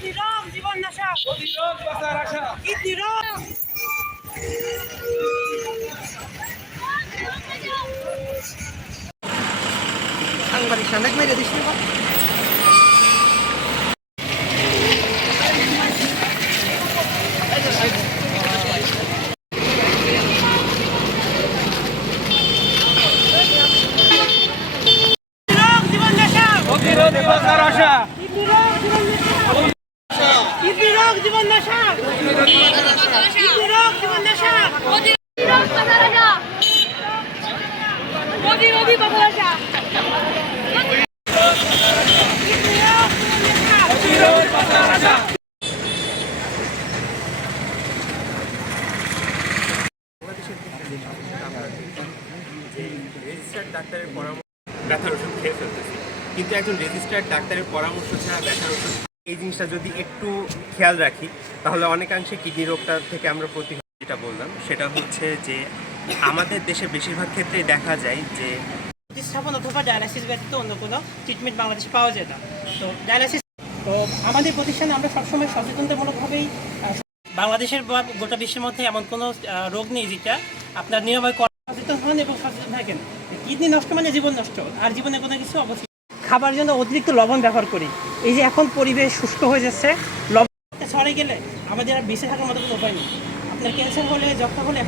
Kidney রোগ জীবন নাশা, প্রতিরোধ বাঁচার আশা, কিডনি রোগ। সাংবাদিক সাংবাদিক মেরে দিস না। রোগ জীবন নাশা, প্রতিরোধ বাঁচার আশা, কিডনি রোগ জীবন নাশা, কিডনি রোগ জীবন নাশা, কিডনি রোগ জীবন নাশা, মোদি বাংলাদেশ প্রতিরোধ বাঁচার আশা। রেজিস্টার্ড ডাক্তারের পরামর্শ ব্যথার ওষুধ খেয়ে ফেলতেছি, কিন্তু একজন রেজিস্টার্ড ডাক্তারের পরামর্শ ছাড়া ব্যথার ওষুধ, এই জিনিসটা যদি একটু খেয়াল রাখি তাহলে অনেকাংশে কিডনি রোগটা থেকে আমরা প্রতিহত। যেটা বললাম সেটা হচ্ছে যে আমাদের দেশে বেশিরভাগ ক্ষেত্রেই দেখা যায় যে প্রতিস্থাপন অথবা ডায়ালাইসিস ব্যতীত অন্য কোনো ট্রিটমেন্ট বাংলাদেশে পাওয়া যায় না। তো ডায়ালাইসিস, তো আমাদের প্রতিষ্ঠানে আমরা সবসময় সচেতনতামূলকভাবেই বাংলাদেশের বা গোটা বিশ্বের মধ্যে এমন কোনো রোগ নেই যেটা আপনার নিরাময় করা। সচেতন হন এবং সচেতন থাকেন। কিডনি নষ্ট মানে জীবন নষ্ট, আর জীবনে কোনো কিছু অবস্থিত। খাবার জন্য অতিরিক্ত লবণ ব্যবহার করি। এই যে এখন পরিবেশ শুষ্ক হয়ে যাচ্ছে, লবণ ছড়ে গেলে আমাদের আর বেঁচে থাকার মতো কোনো উপায় নেই। আপনার ক্যান্সার হলে, যক্ষা হলে